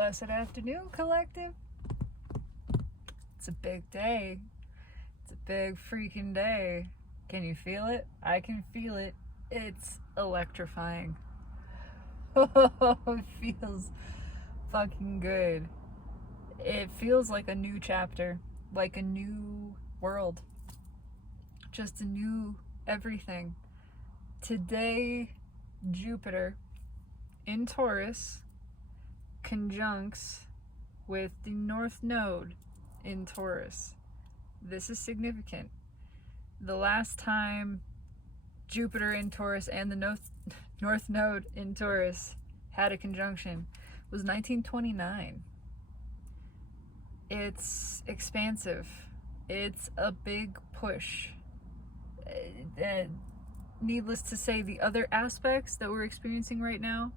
Blessed afternoon, collective. It's a big day. It's a big freaking day. Can you feel it? I can feel it. It's electrifying. It feels fucking good. It feels like a new chapter, like a new world. Just a new everything. Today, Jupiter in Taurus conjuncts with the North Node in Taurus. This is significant. The last time Jupiter in Taurus and the North Node in Taurus had a conjunction was 1929. It's expansive. It's a big push. Needless to say, the other aspects that we're experiencing right now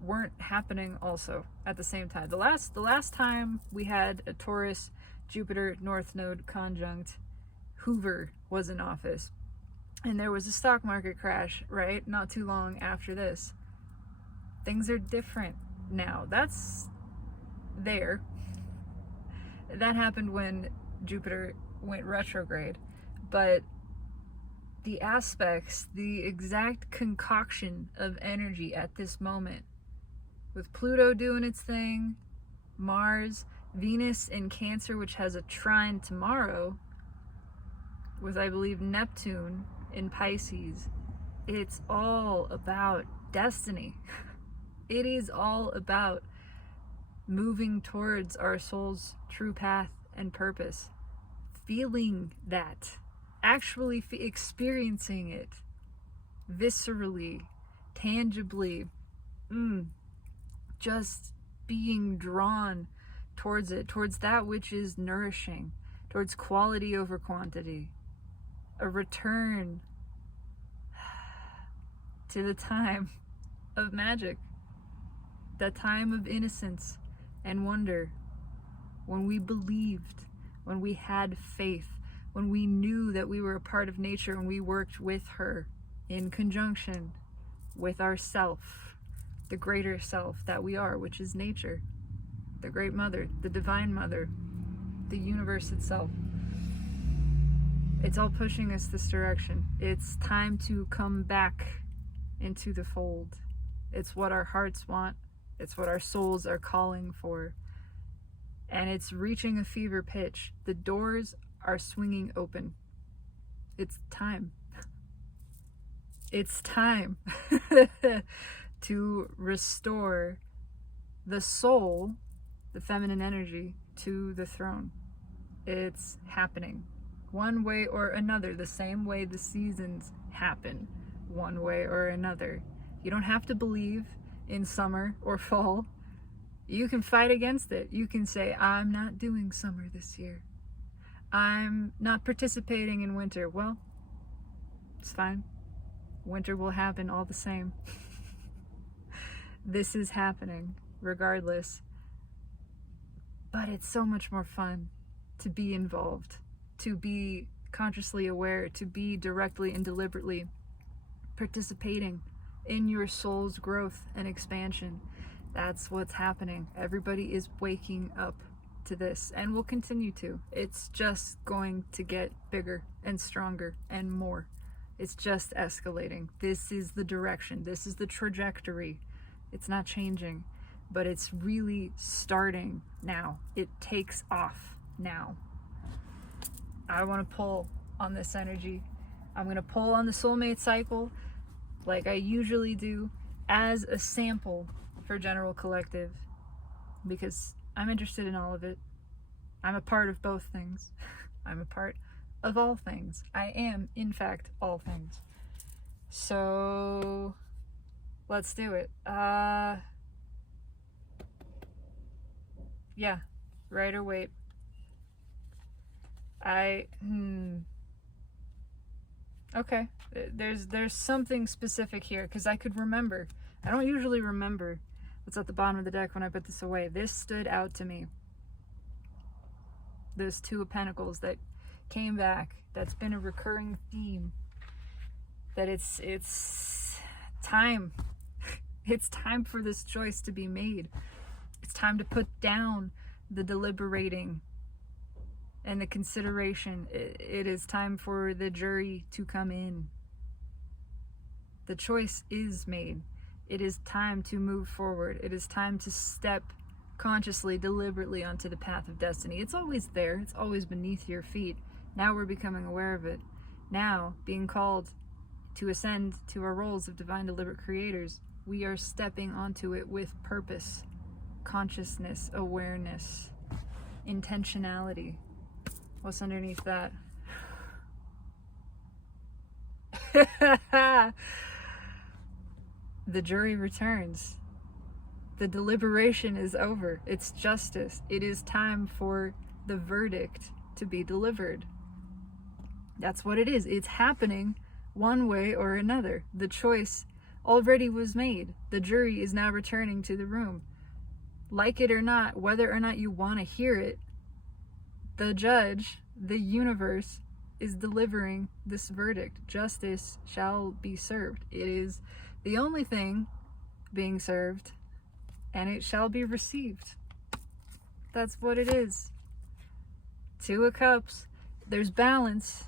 weren't happening also at the same time. The last time we had a Taurus Jupiter North Node conjunct, Hoover was in office, and there was a stock market crash, right? Not too long after this. Things are different now. That's there. That happened when Jupiter went retrograde, but the aspects, the exact concoction of energy at this moment, with Pluto doing its thing, Mars, Venus in Cancer, which has a trine tomorrow, with, I believe, Neptune in Pisces. It's all about destiny. It is all about moving towards our soul's true path and purpose. Feeling that. Actually experiencing it. Viscerally. Tangibly. Just being drawn towards it. Towards that which is nourishing. Towards quality over quantity. A return to the time of magic. That time of innocence and wonder, when we believed, when we had faith, when we knew that we were a part of nature and we worked with her in conjunction with ourself, the greater self that we are, which is nature, the great mother, the divine mother, the universe itself. It's all pushing us this direction. It's time to come back into the fold. It's what our hearts want. It's what our souls are calling for. And it's reaching a fever pitch. The doors are swinging open. It's time. It's time to restore the soul, the feminine energy, to the throne. It's happening. One way or another, the same way the seasons happen, one way or another. You don't have to believe in summer or fall. You can fight against it. You can say, I'm not doing summer this year. I'm not participating in winter. Well, it's fine. Winter will happen all the same. This is happening regardless. But it's so much more fun to be involved, to be consciously aware, to be directly and deliberately participating in your soul's growth and expansion. That's what's happening. Everybody is waking up to this and will continue to. It's just going to get bigger and stronger and more. It's just escalating. This is the direction. This is the trajectory. It's not changing, but it's really starting now. It takes off now. I want to pull on this energy. I'm going to pull on the soulmate cycle like I usually do as a sample for General Collective, because I'm interested in all of it. I'm a part of both things. I'm a part of all things. I am, in fact, all things. So let's do it. Yeah, Waite or Waite. Okay, there's something specific here, because I could remember. I don't usually remember what's at the bottom of the deck when I put this away. This stood out to me. Those Two of Pentacles that came back. That's been a recurring theme. That it's time. It's time for this choice to be made. It's time to put down the deliberating and the consideration. It is time for the jury to come in. The choice is made. It is time to move forward. It is time to step consciously, deliberately onto the path of destiny. It's always there. It's always beneath your feet. Now we're becoming aware of it. Now, being called to ascend to our roles of divine deliberate creators, we are stepping onto it with purpose, consciousness, awareness, intentionality. What's underneath that? The jury returns. The deliberation is over. It's justice. It is time for the verdict to be delivered. That's what it is. It's happening one way or another. The choice already was made. The jury is now returning to the room. Like it or not, whether or not you want to hear it, the judge, the universe, is delivering this verdict. Justice shall be served. It is the only thing being served, and it shall be received. That's what it is. Two of Cups. There's balance.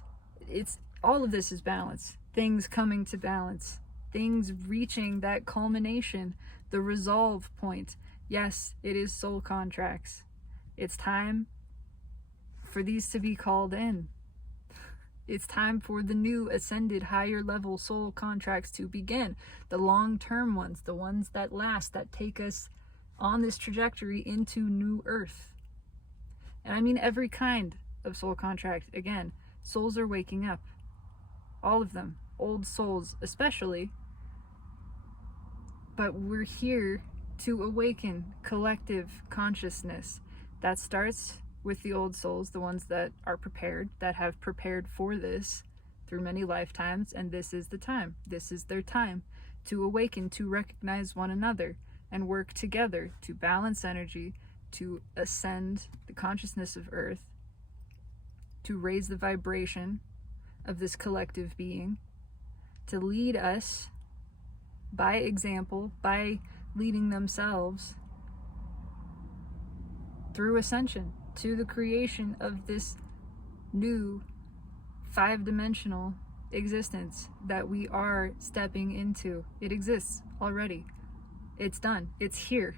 It's all of this is balance. Things coming to balance. Things reaching that culmination, the resolve point. Yes, it is soul contracts. It's time for these to be called in. It's time for the new ascended higher level soul contracts to begin. The long-term ones, the ones that last, that take us on this trajectory into new earth. And I mean every kind of soul contract. Again, souls are waking up. All of them. Old souls especially. But we're here to awaken collective consciousness. That starts with the old souls, the ones that are prepared, that have prepared for this through many lifetimes, and this is the time. This is their time to awaken, to recognize one another, and work together to balance energy, to ascend the consciousness of Earth, to raise the vibration of this collective being, to lead us by example, by leading themselves through ascension to the creation of this new 5-dimensional existence that we are stepping into. It exists already. It's done. It's here.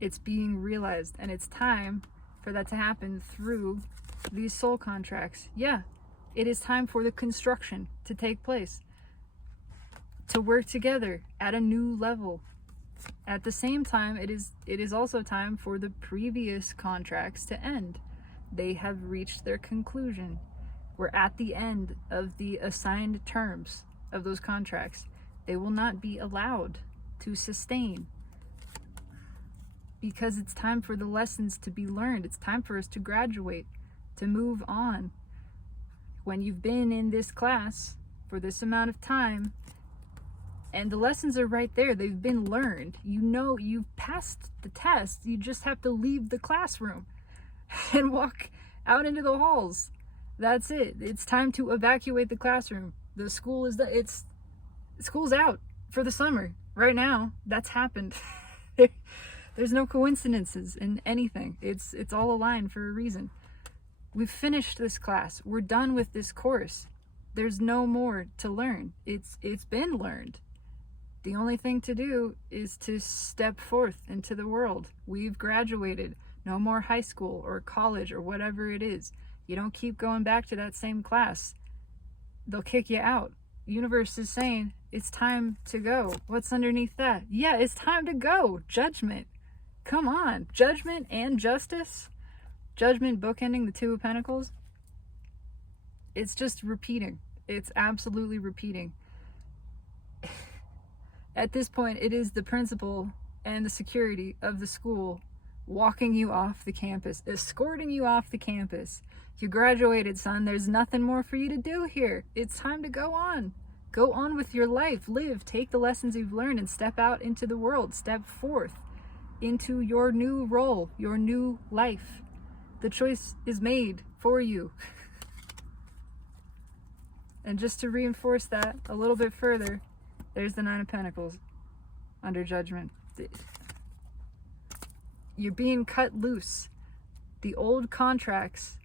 It's being realized, and it's time for that to happen through these soul contracts. Yeah, it is time for the construction to take place, to work together at a new level. At the same time, it is also time for the previous contracts to end. They have reached their conclusion. We're at the end of the assigned terms of those contracts. They will not be allowed to sustain, because it's time for the lessons to be learned. It's time for us to graduate, to move on. When you've been in this class for this amount of time, and the lessons are right there, they've been learned. You know, you've passed the test. You just have to leave the classroom and walk out into the halls. That's it. It's time to evacuate the classroom. The school is school's out for the summer. Right now, that's happened. There's no coincidences in anything. It's all aligned for a reason. We've finished this class. We're done with this course. There's no more to learn. It's been learned. The only thing to do is to step forth into the world. We've graduated. No more high school or college or whatever it is. You don't keep going back to that same class. They'll kick you out. Universe is saying, it's time to go. What's underneath that? Yeah, it's time to go. Judgment. Come on. Judgment and justice. Judgment bookending the Two of Pentacles. It's just repeating. It's absolutely repeating. At this point, it is the principal and the security of the school walking you off the campus, escorting you off the campus. You graduated, son. There's nothing more for you to do here. It's time to go on. Go on with your life. Live. Take the lessons you've learned and step out into the world. Step forth into your new role, your new life. The choice is made for you. And just to reinforce that a little bit further, there's the Nine of Pentacles under judgment. You're being cut loose. The old contracts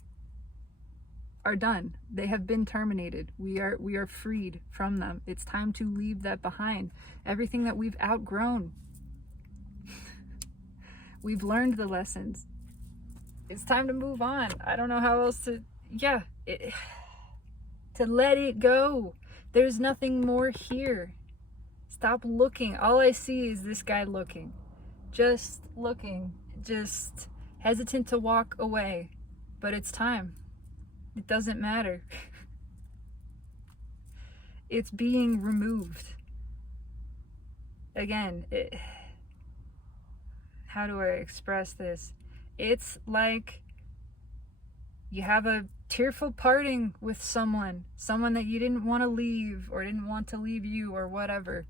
are done. They have been terminated. We are freed from them. It's time to leave that behind. Everything that we've outgrown. We've learned the lessons. It's time to move on. I don't know how else to, to let it go. There's nothing more here. Stop looking. All I see is this guy looking. Just looking. Just hesitant to walk away. But it's time. It doesn't matter. It's being removed. Again, how do I express this? It's like you have a tearful parting with someone that you didn't want to leave or didn't want to leave you or whatever.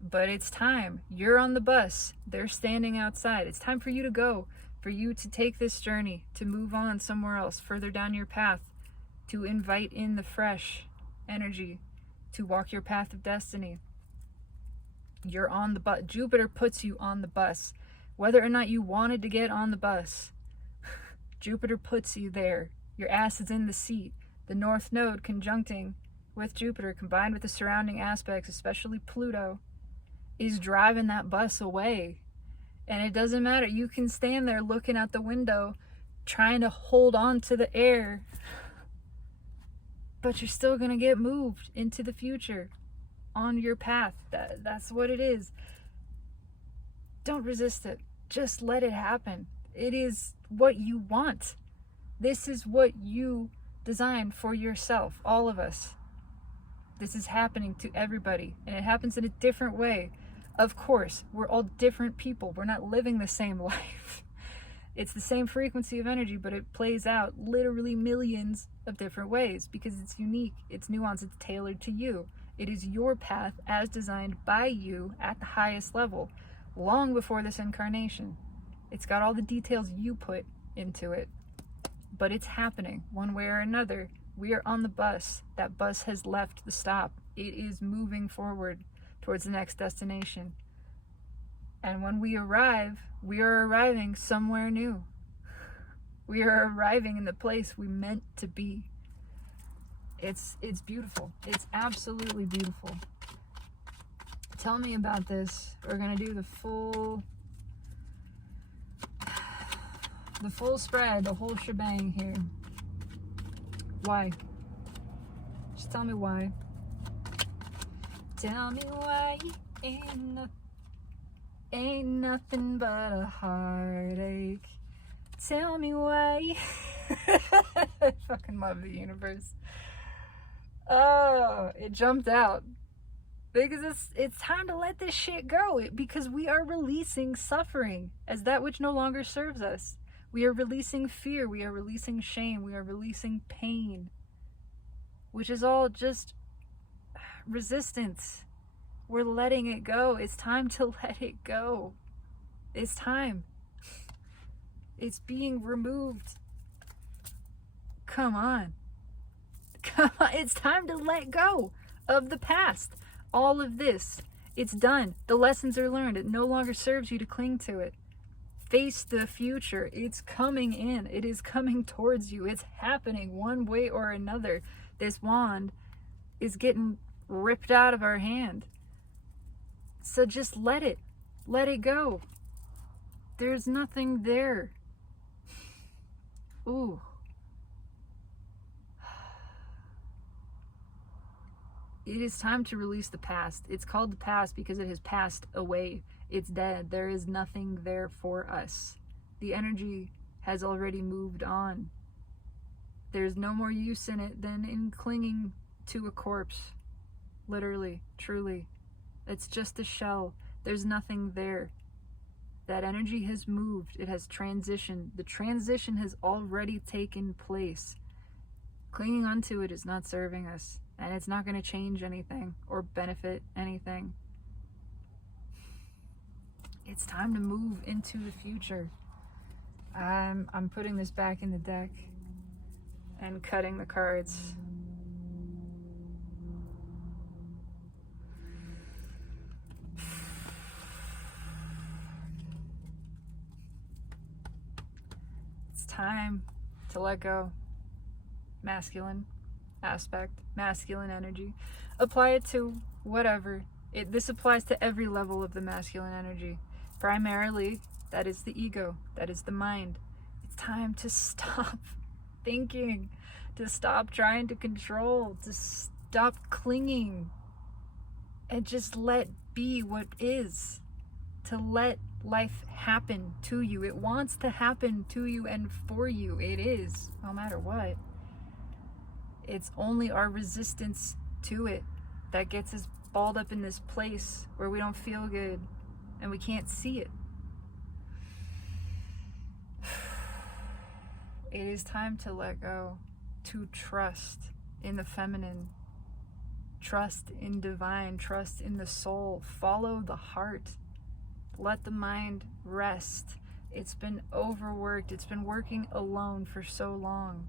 But it's time. You're on the bus. They're standing outside. It's time for you to go, for you to take this journey, to move on somewhere else, further down your path, to invite in the fresh energy, to walk your path of destiny. You're on the bus. Jupiter puts you on the bus. Whether or not you wanted to get on the bus, Jupiter puts you there. Your ass is in the seat. The North Node conjuncting with Jupiter, combined with the surrounding aspects, especially Pluto, is driving that bus away. And it doesn't matter. You can stand there looking out the window, trying to hold on to the air, but you're still going to get moved into the future on your path. That's what it is. Don't resist it. Just let it happen. It is what you want. This is what you designed for yourself, all of us. This is happening to everybody, and it happens in a different way. Of course, we're all different people. We're not living the same life. It's the same frequency of energy, but it plays out literally millions of different ways because it's unique, it's nuanced, it's tailored to you. It is your path as designed by you at the highest level, long before this incarnation. It's got all the details you put into it, but it's happening one way or another. We are on the bus. That bus has left the stop. It is moving forward towards the next destination. And when we arrive, we are arriving somewhere new. We are arriving in the place we meant to be. It's beautiful. It's absolutely beautiful. Tell me about this. We're gonna do the full spread, the whole shebang here. Why? Just tell me why. Tell me why you ain't nothing but a heartache. Tell me why. I fucking love the universe. Oh, it jumped out. Because it's time to let this shit go. Because we are releasing suffering as that which no longer serves us. We are releasing fear. We are releasing shame. We are releasing pain. Which is all just resistance. We're letting it go. It's time to let it go. It's time. It's being removed. Come on. Come on. It's time to let go of the past. All of this. It's done. The lessons are learned. It no longer serves you to cling to it. Face the future. It's coming in. It is coming towards you. It's happening one way or another. This wand is getting ripped out of our hand. So just let it go. There's nothing there. Ooh. It is time to release the past. It's called the past because it has passed away. It's dead. There is nothing there for us. The energy has already moved on. There's no more use in it than in clinging to a corpse. Literally, truly. It's just a shell. There's nothing there. That energy has moved. It has transitioned. The transition has already taken place. Clinging onto it is not serving us, and it's not going to change anything or benefit anything. It's time to move into the future. I'm putting this back in the deck and cutting the cards. time to let go. Masculine aspect, masculine energy. Apply it to whatever. This applies to every level of the masculine energy. Primarily, that is the ego, that is the mind. It's time to stop thinking, to stop trying to control, to stop clinging, and just let be what is. To let life happen to you. It wants to happen to you and for you. It is, no matter what. It's only our resistance to it that gets us balled up in this place where we don't feel good and we can't see it. It is time to let go, to trust in the feminine, trust in divine, trust in the soul, follow the heart, let the mind rest. It's been overworked, it's been working alone for so long.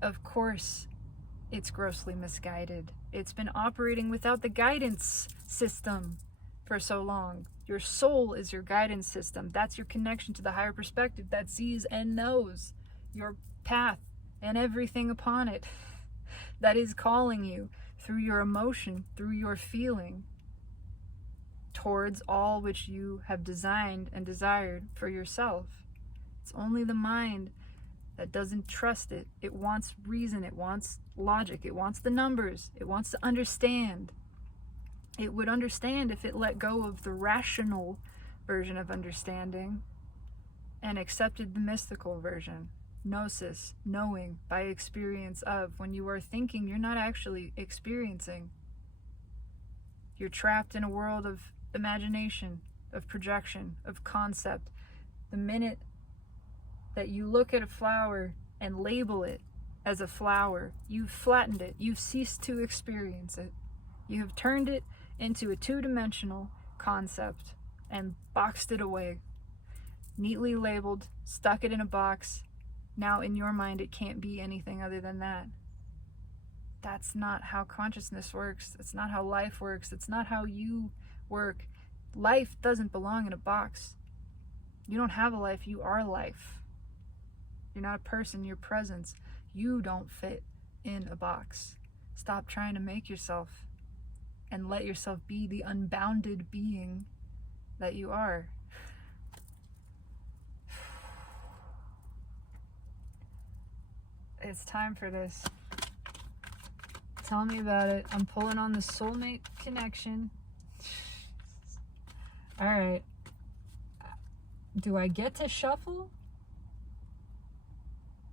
Of course, it's grossly misguided. It's been operating without the guidance system for so long. Your soul is your guidance system. That's your connection to the higher perspective that sees and knows your path and everything upon it. That is calling you through your emotion, through your feeling, towards all which you have designed and desired for yourself. It's only the mind that doesn't trust it. It wants reason, it wants logic, it wants the numbers, it wants to understand. It would understand if it let go of the rational version of understanding and accepted the mystical version. Gnosis, knowing by experience of. When you are thinking, you're not actually experiencing. You're trapped in a world of imagination, of projection, of concept. The minute that you look at a flower and label it as a flower, you've flattened it. You've ceased to experience it. You have turned it into a two-dimensional concept and boxed it away. Neatly labeled, stuck it in a box. Now in your mind it can't be anything other than that. That's not how consciousness works. It's not how life works. It's not how you work. Life doesn't belong in a box. You don't have a life, you are life. You're not a person, you're presence. You don't fit in a box. Stop trying to make yourself and let yourself be the unbounded being that you are. It's time for this. Tell me about it. I'm pulling on the soulmate connection. All right. Do I get to shuffle?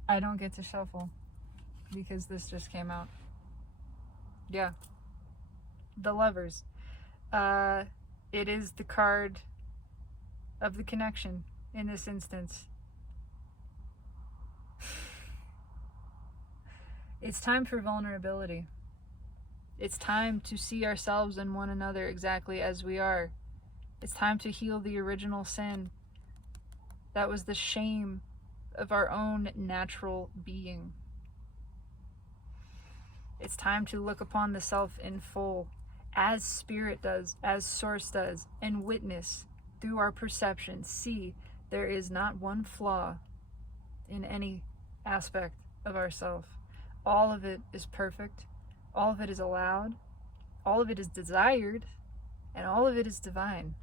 I don't get to shuffle because this just came out. Yeah. The Lovers. It is the card of the connection in this instance. It's time for vulnerability. It's time to see ourselves and one another exactly as we are. It's time to heal the original sin. That was the shame of our own natural being. It's time to look upon the self in full, as spirit does, as source does, and witness through our perception. See, there is not one flaw in any aspect of ourself. All of it is perfect, all of it is allowed, all of it is desired, and all of it is divine.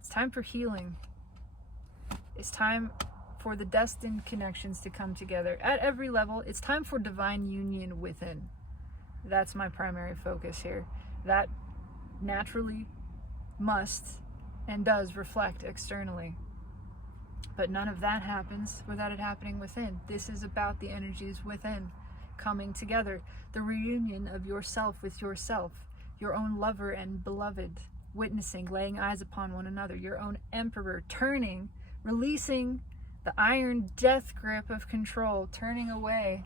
It's time for healing. It's time for the destined connections to come together at every level. It's time for divine union within. That's my primary focus here. That naturally must and does reflect externally. But none of that happens without it happening within. This is about the energies within coming together. The reunion of yourself with yourself, your own lover and beloved, witnessing, laying eyes upon one another, your own emperor, turning, releasing the iron death grip of control, turning away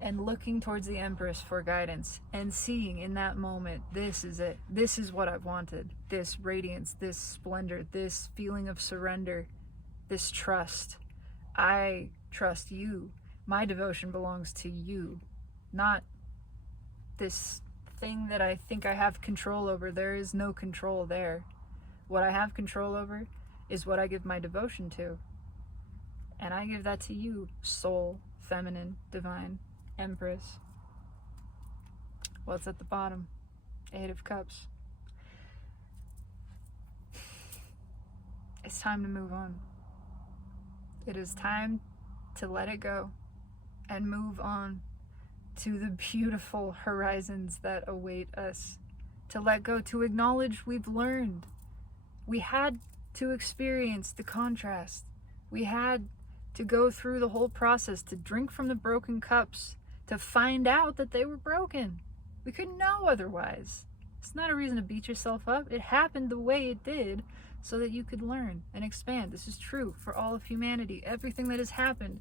and looking towards the Empress for guidance and seeing in that moment, this is it. This is what I've wanted. This radiance, this splendor, this feeling of surrender, this trust. I trust you. My devotion belongs to you, not this thing that I think I have control over. There is no control there. What I have control over is what I give my devotion to. And I give that to you, soul, feminine, divine, Empress. What's at the bottom? 8 of Cups. It's time to move on. It is time to let it go and move on to the beautiful horizons that await us. To let go, to acknowledge we've learned. We had to experience the contrast. We had to go through the whole process, to drink from the broken cups, to find out that they were broken. We couldn't know otherwise. It's not a reason to beat yourself up. It happened the way it did so that you could learn and expand. This is true for all of humanity. Everything that has happened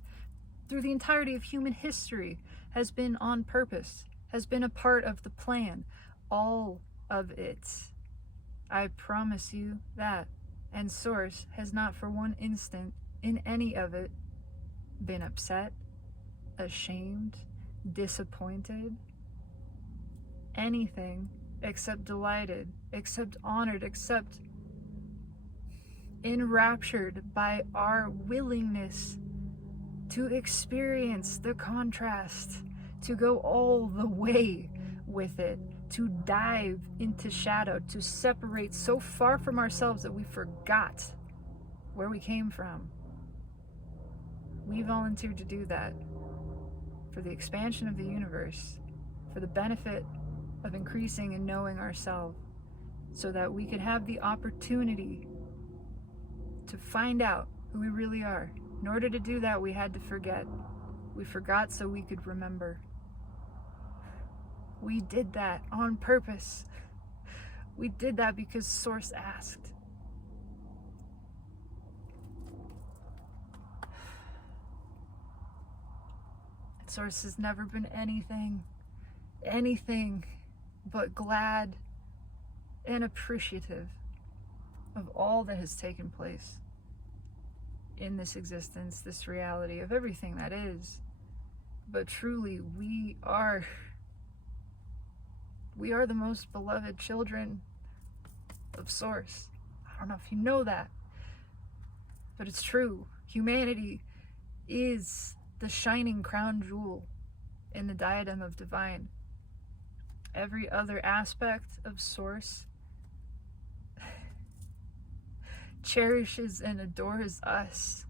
through the entirety of human history has been on purpose, has been a part of the plan. All of it. I promise you that. And Source has not for one instant in any of it been upset, ashamed, disappointed, anything except delighted, except honored, except enraptured by our willingness to experience the contrast, to go all the way with it, to dive into shadow, to separate so far from ourselves that we forgot where we came from. We volunteered to do that for the expansion of the universe, for the benefit of increasing and knowing ourselves, so that we could have the opportunity to find out who we really are. In order to do that, we had to forget. We forgot so we could remember. We did that on purpose. We did that because Source asked. Source has never been anything but glad and appreciative of all that has taken place in this existence, this reality, of everything that is. But truly, we are the most beloved children of Source. I don't know if you know that, but it's true. Humanity is the shining crown jewel in the diadem of divine. Every other aspect of Source cherishes and adores us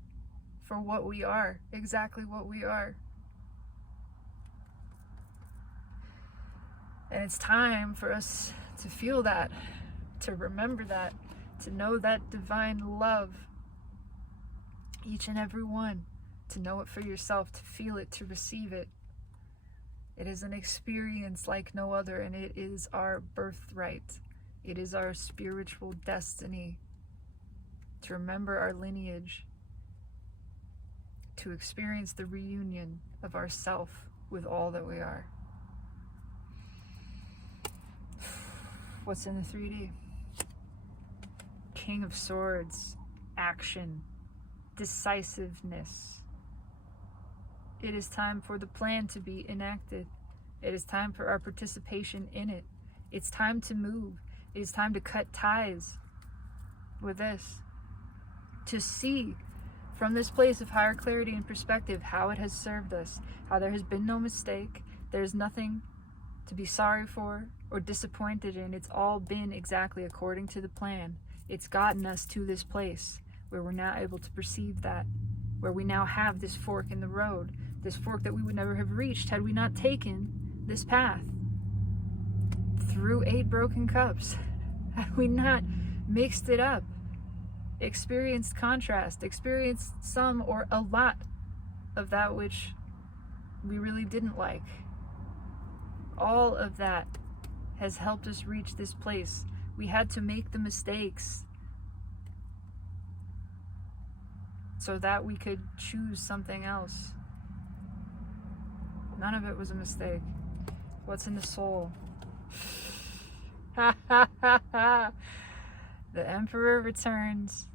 for what we are, exactly what we are. And it's time for us to feel that, to remember that, to know that divine love, each and every one, to know it for yourself, to feel it, to receive it. It is an experience like no other, and it is our birthright. It is our spiritual destiny to remember our lineage, to experience the reunion of ourself with all that we are. What's in the 3D? King of Swords, action, decisiveness. It is time for the plan to be enacted. It is time for our participation in it. It's time to move. It is time to cut ties with this. To see from this place of higher clarity and perspective how it has served us, how there has been no mistake, there's nothing to be sorry for or disappointed in. It's all been exactly according to the plan. It's gotten us to this place where we're now able to perceive that, where we now have this fork in the road, this fork that we would never have reached had we not taken this path through 8 broken cups, had we not mixed it up, experienced contrast, experienced some or a lot of that which we really didn't like. All of that has helped us reach this place. We had to make the mistakes so that we could choose something else. None of it was a mistake. What's in the soul? The Emperor returns.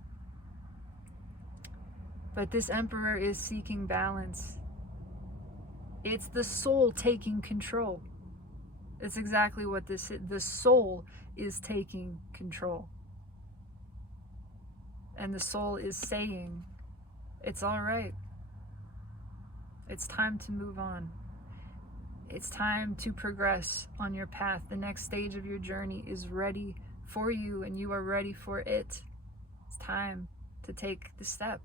But this Emperor is seeking balance. It's the soul taking control. It's exactly what this is. The soul is taking control. And the soul is saying, It's all right. It's time to move on. It's time to progress on your path. The next stage of your journey is ready for you, and you are ready for it. It's time to take the step.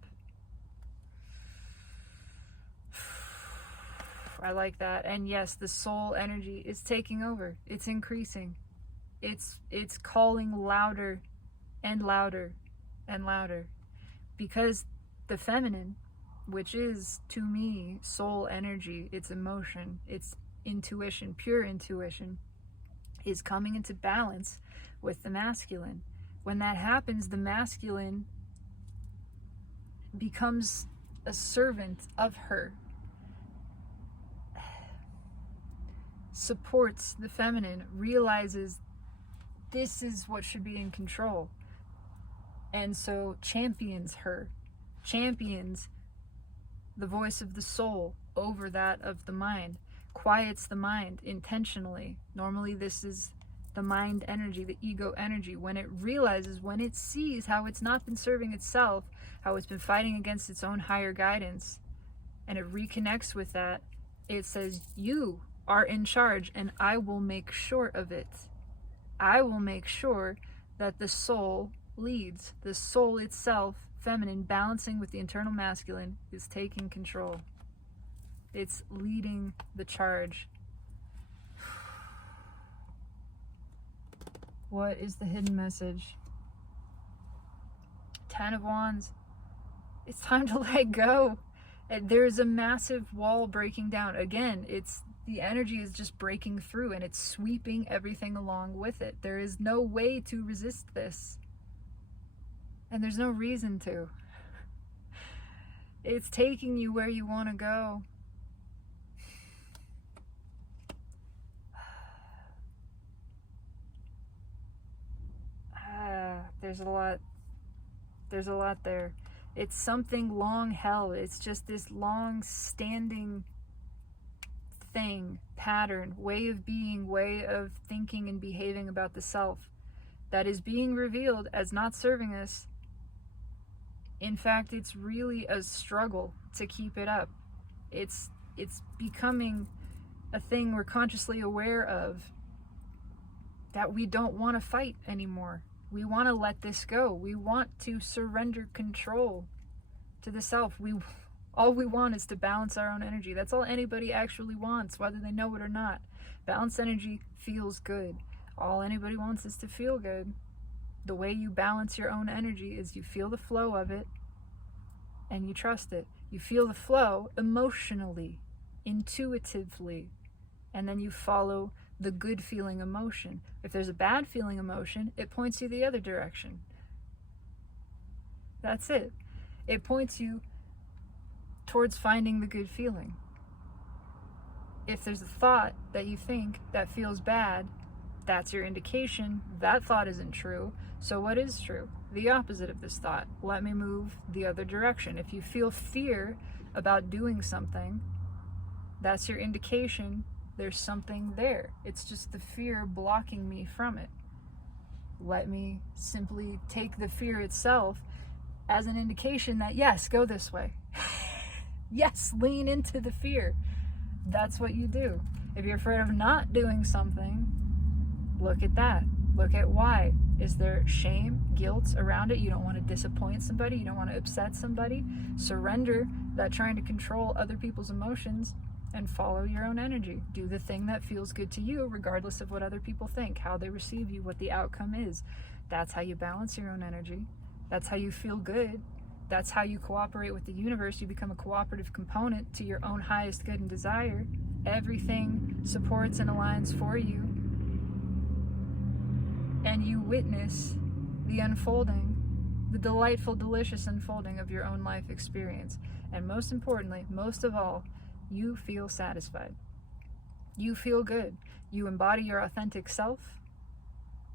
I like that. And yes, the soul energy is taking over. It's increasing. It's calling louder and louder and louder, because the feminine, which is to me soul energy, it's emotion, it's intuition, pure intuition, is coming into balance with the masculine. When that happens, the masculine becomes a servant of her, supports the feminine, realizes this is what should be in control, and so champions her, champions the voice of the soul over that of the mind, quiets the mind intentionally. Normally this is the mind energy, the ego energy. When it realizes, when it sees how it's not been serving itself, how it's been fighting against its own higher guidance, and it reconnects with that, it says, you are in charge, and I will make sure of it. I will make sure that the soul leads. The soul itself, feminine, balancing with the internal masculine, is taking control. It's leading the charge. What is the hidden message? 10 of Wands. It's time to let go. There's a massive wall breaking down. Again, the energy is just breaking through, and it's sweeping everything along with it. There is no way to resist this. And there's no reason to. It's taking you where you want to go. There's a lot there. It's something long held. It's just this long standing thing, pattern, way of being, way of thinking and behaving about the self that is being revealed as not serving us. In fact, it's really a struggle to keep it up. It's becoming a thing we're consciously aware of, that we don't want to fight anymore. We want to let this go. We want to surrender control to the self. All we want is to balance our own energy. That's all anybody actually wants, whether they know it or not. Balanced energy feels good. All anybody wants is to feel good. The way you balance your own energy is you feel the flow of it and you trust it. You feel the flow emotionally, intuitively, and then you follow the good feeling emotion. If there's a bad feeling emotion, it points you the other direction. That's it. It points you towards finding the good feeling. If there's a thought that you think that feels bad, that's your indication that thought isn't true. So what is true? The opposite of this thought. Let me move the other direction. If you feel fear about doing something, that's your indication there's something there. It's just the fear blocking me from it. Let me simply take the fear itself as an indication that, yes, go this way. Yes, lean into the fear. That's what you do. If you're afraid of not doing something, look at that. Look at why. Is there shame, guilt around it? You don't want to disappoint somebody. You don't want to upset somebody. Surrender that trying to control other people's emotions and follow your own energy. Do the thing that feels good to you, regardless of what other people think, how they receive you, what the outcome is. That's how you balance your own energy. That's how you feel good. That's how you cooperate with the universe. You become a cooperative component to your own highest good and desire. Everything supports and aligns for you. And you witness the unfolding, the delightful, delicious unfolding of your own life experience. And most importantly, most of all, you feel satisfied. You feel good. You embody your authentic self.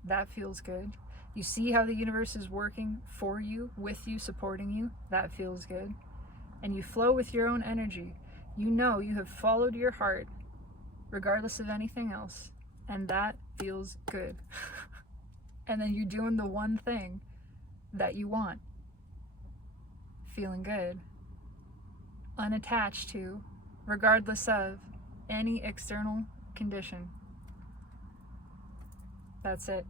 That feels good. You see how the universe is working for you, with you, supporting you. That feels good. And you flow with your own energy. You know you have followed your heart, regardless of anything else. And that feels good. And then you're doing the one thing that you want. Feeling good. unattached to, regardless of any external condition. That's it.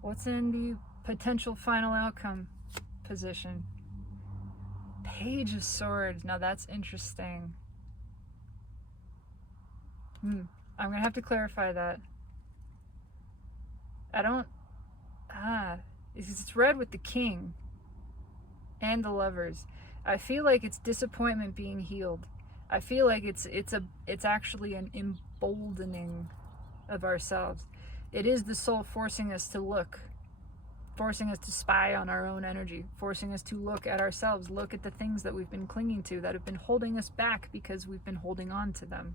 What's in the potential final outcome position? Page of Swords. Now that's interesting. I'm gonna have to clarify that. It's red with the King and the Lovers. I feel like it's disappointment being healed. I feel like it's actually an emboldening of ourselves. It is the soul forcing us to look, forcing us to spy on our own energy, forcing us to look at ourselves, look at the things that we've been clinging to, that have been holding us back because we've been holding on to them.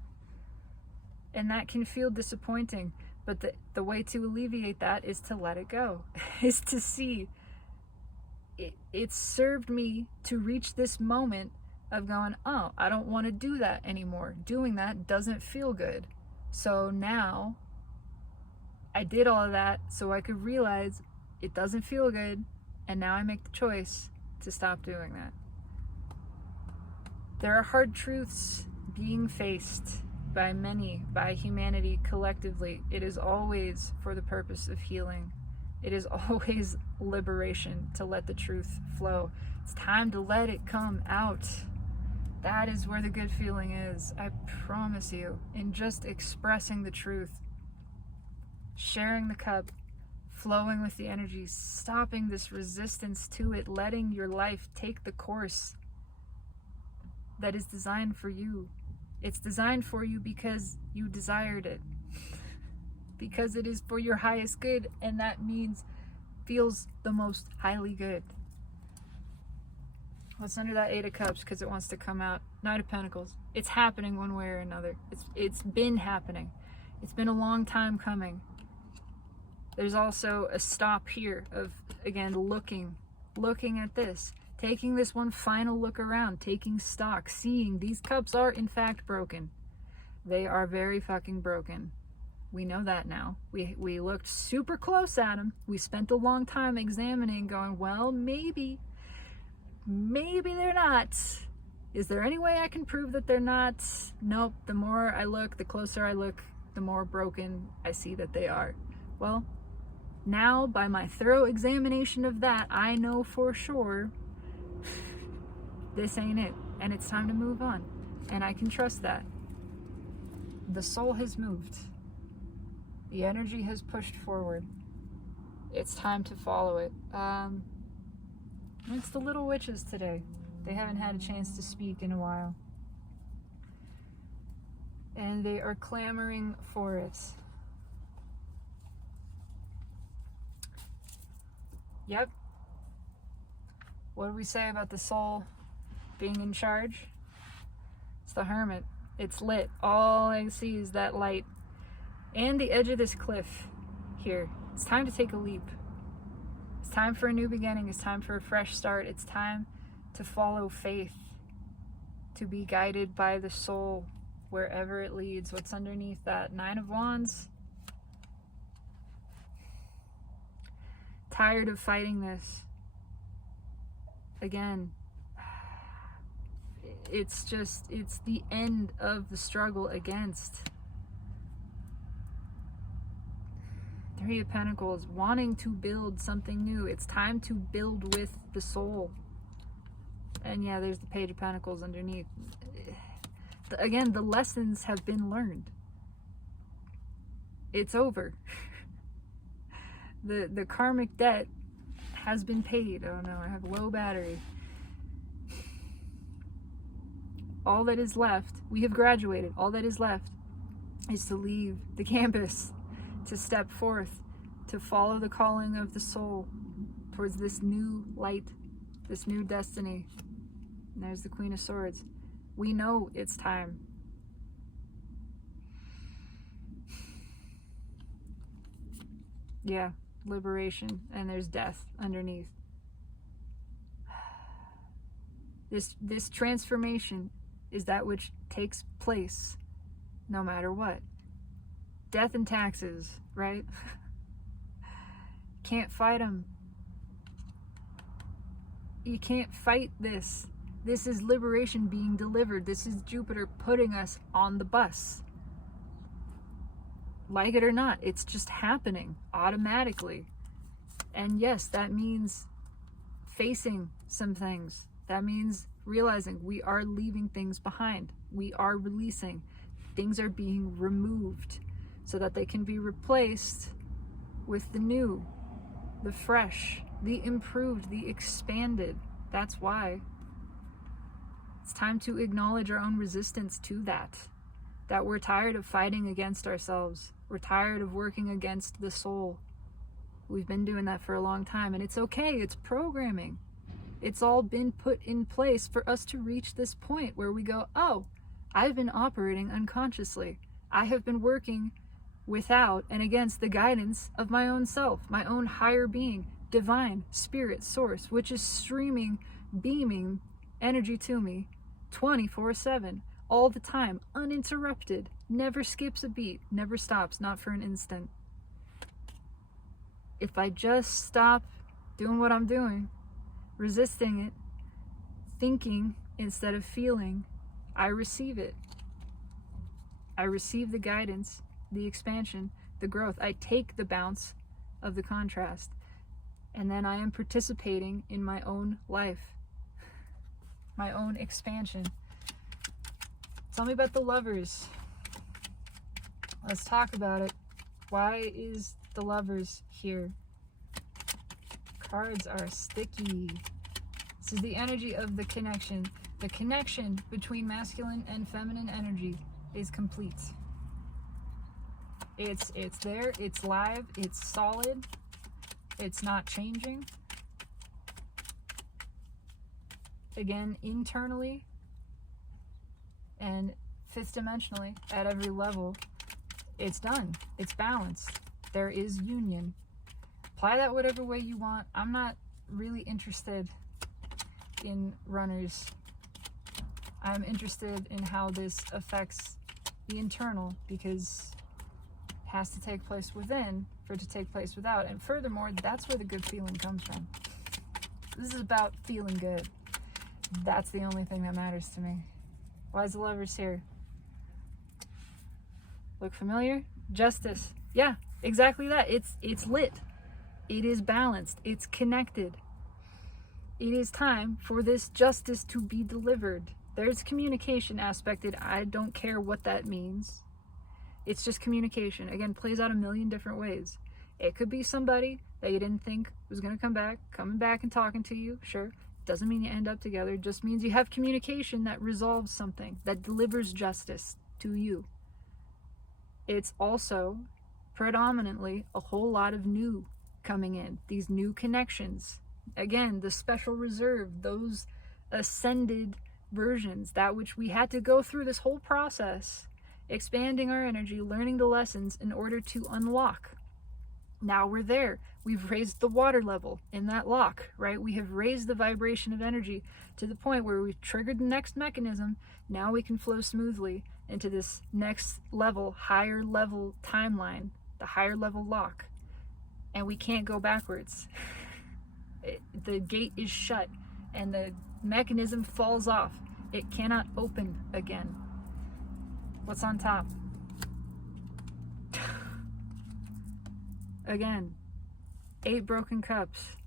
And that can feel disappointing, but the way to alleviate that is to let it go, is to see it's served me to reach this moment of going, oh, I don't want to do that anymore. Doing that doesn't feel good. So now I did all of that so I could realize it doesn't feel good, and now I make the choice to stop doing that. There are hard truths being faced by many, by humanity collectively. It is always for the purpose of healing. It is always liberation, to let the truth flow. It's time to let it come out. That is where the good feeling is, I promise you. In just expressing the truth, sharing the cup, flowing with the energy, stopping this resistance to it, letting your life take the course that is designed for you. It's designed for you because you desired it, because it is for your highest good, and that means feels the most highly good. What's under that Eight of Cups? Because it wants to come out. Knight of Pentacles. It's happening one way or another. It's been happening. It's been a long time coming. There's also a stop here of, again, looking at this, taking this one final look around, taking stock, seeing these cups are in fact broken. They are very fucking broken. We know that now. We looked super close at them. We spent a long time examining, going, well, maybe they're not. Is there any way I can prove that they're not? Nope. The more I look, the closer I look, the more broken I see that they are. Well, now by my thorough examination of that, I know for sure this ain't it, and it's time to move on, and I can trust that. The soul has moved. The energy has pushed forward. It's time to follow it. It's the little witches today. They haven't had a chance to speak in a while, and they are clamoring for it. Yep. What do we say about the soul being in charge? It's the Hermit. It's lit. All I see is that light and the edge of this cliff here. It's time to take a leap. It's time for a new beginning. It's time for a fresh start. It's time to follow faith, to be guided by the soul wherever it leads. What's underneath that? Nine of Wands. Tired of fighting this. Again, it's the end of the struggle against. Three of Pentacles, wanting to build something new. It's time to build with the soul. And yeah, there's the Page of Pentacles underneath. Again, the lessons have been learned. It's over. The karmic debt has been paid. Oh no, I have low battery. All that is left, we have graduated. All that is left is to leave the campus, to step forth, to follow the calling of the soul towards this new light, this new destiny. And there's the Queen of Swords. We know it's time. Yeah, liberation, and there's death underneath. This transformation is that which takes place no matter what. Death and taxes, right? Can't fight them. You can't fight this. This is liberation being delivered. This is Jupiter putting us on the bus. Like it or not, it's just happening automatically. And yes, that means facing some things. That means realizing we are leaving things behind. We are releasing. Things are being removed so that they can be replaced with the new, the fresh, the improved, the expanded. That's why. It's time to acknowledge our own resistance to that. That we're tired of fighting against ourselves. We're tired of working against the soul. We've been doing that for a long time, and it's okay. It's programming. It's all been put in place for us to reach this point where we go, oh, I've been operating unconsciously. I have been working without and against the guidance of my own self, my own higher being, divine, spirit, source, which is streaming, beaming energy to me 24/7, all the time, uninterrupted, never skips a beat, never stops, not for an instant. If I just stop doing what I'm doing, resisting it, thinking instead of feeling, I receive it. I receive the guidance, the expansion, the growth. I take the bounce of the contrast, and then I am participating in my own life, my own expansion. Tell me about the Lovers. Let's talk about it. Why is the Lovers here? Cards are sticky. This is the energy of the connection. The connection between masculine and feminine energy is complete. It's there, it's live, it's solid, it's not changing. Again, internally and fifth dimensionally at every level, it's done. It's balanced. There is union. Apply that whatever way you want. I'm not really interested in runners. I'm interested in how this affects the internal, because it has to take place within for it to take place without. And furthermore, that's where the good feeling comes from. This is about feeling good. That's the only thing that matters to me. Why is the Lovers here? Look familiar? Justice. Yeah, exactly that. It's lit. It is balanced. It's connected. It is time for this justice to be delivered. There's a communication aspect. I don't care what that means. It's just communication. Again, plays out a million different ways. It could be somebody that you didn't think was going to coming back and talking to you. Sure. Doesn't mean you end up together. It just means you have communication that resolves something, that delivers justice to you. It's also predominantly a whole lot of new coming in. These new connections. Again, the special reserve, those ascended versions, that which we had to go through this whole process, expanding our energy, learning the lessons in order to unlock. Now we're there. We've raised the water level in that lock, right? We have raised the vibration of energy to the point where we've triggered the next mechanism. Now we can flow smoothly into this next level, higher level timeline, the higher level lock. And we can't go backwards. The gate is shut and the mechanism falls off. It cannot open again. What's on top? Again, 8 broken cups.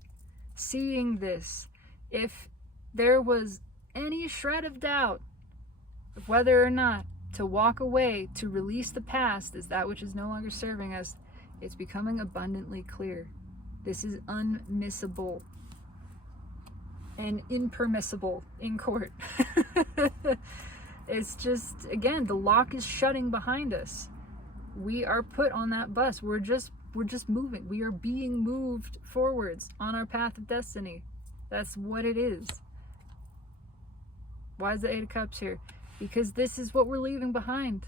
Seeing this, if there was any shred of doubt of whether or not to walk away, to release the past as that which is no longer serving us, it's becoming abundantly clear. This is unmissable and impermissible in court. It's just, again, the lock is shutting behind us. We are put on that bus. We're just moving. We are being moved forwards on our path of destiny. That's what it is. Why is the 8 of Cups here? Because this is what we're leaving behind.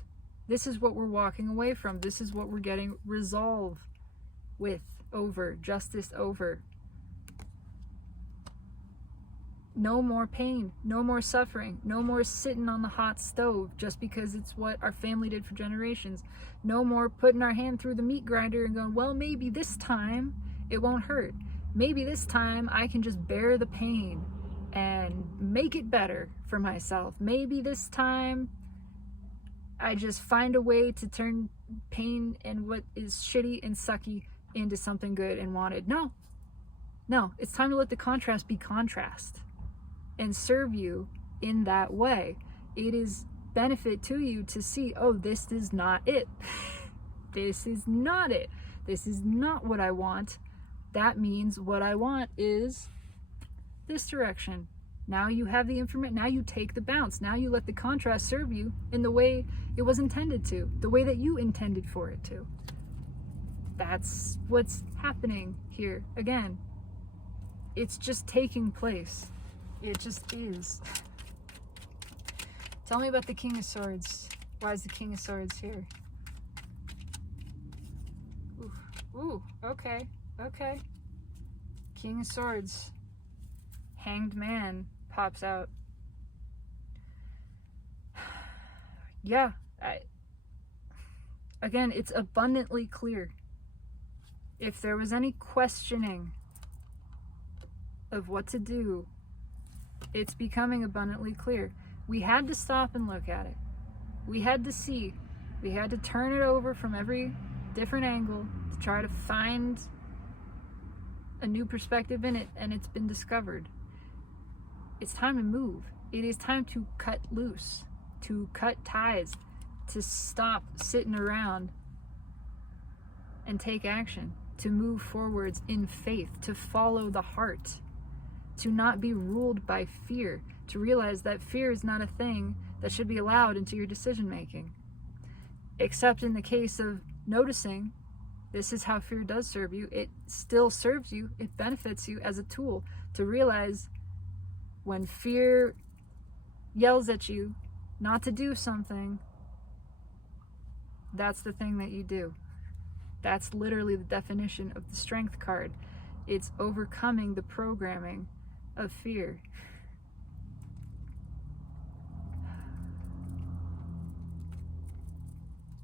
This is what we're walking away from. This is what we're getting resolve with, over, justice over. No more pain, no more suffering, no more sitting on the hot stove just because it's what our family did for generations. No more putting our hand through the meat grinder and going, well, maybe this time it won't hurt. Maybe this time I can just bear the pain and and make it better for myself. Maybe this time I just find a way to turn pain and what is shitty and sucky into something good and wanted. No, it's time to let the contrast be contrast and serve you in that way. It is benefit to you to see, oh, this is not it. This is not it. This is not what I want. That means what I want is this direction. Now you have the information. Now you take the bounce. Now you let the contrast serve you in the way it was intended to, the way that you intended for it to. That's what's happening here. Again, it's just taking place. It just is. Tell me about the King of Swords. Why is the King of Swords here? Ooh, okay. King of Swords. Hanged Man pops out. Yeah, again, it's abundantly clear. If there was any questioning of what to do, it's becoming abundantly clear. We had to stop and look at it. We had to see. We had to turn it over from every different angle to try to find a new perspective in it, and it's been discovered. It's time to move. It is time to cut loose, to cut ties, to stop sitting around and take action, to move forwards in faith, to follow the heart, to not be ruled by fear, to realize that fear is not a thing that should be allowed into your decision making. Except in the case of noticing this is how fear does serve you. It still serves you. It benefits you as a tool to realize when fear yells at you not to do something, that's the thing that you do. That's literally the definition of the Strength card. It's overcoming the programming of fear.